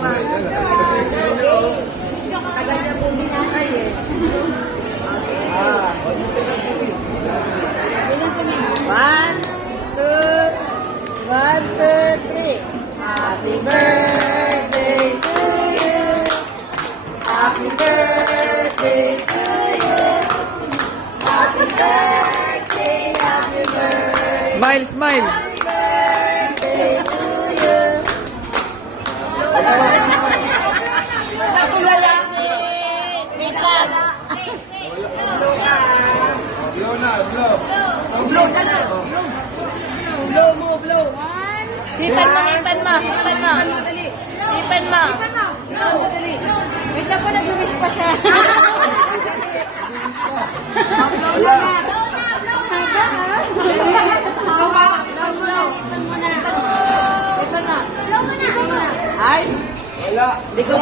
Tagal niya po binatay eh. One, two, three. Happy birthday to you. Happy birthday to you. Happy birthday, happy birthday. Smile, smile. Happy birthday to you. Ako lalaki. Wait lang. Blow na, blow. Blow na lang. Blow mo, blow. Hipan mo, hipan mo, hipan mo. Hipan mo. Wait lang po, nag-wish pa siya. Blow na. Haba. Blow. Hipan mo na. Hipan mo. Blow mo na. Ay. Wala. Hindi ko.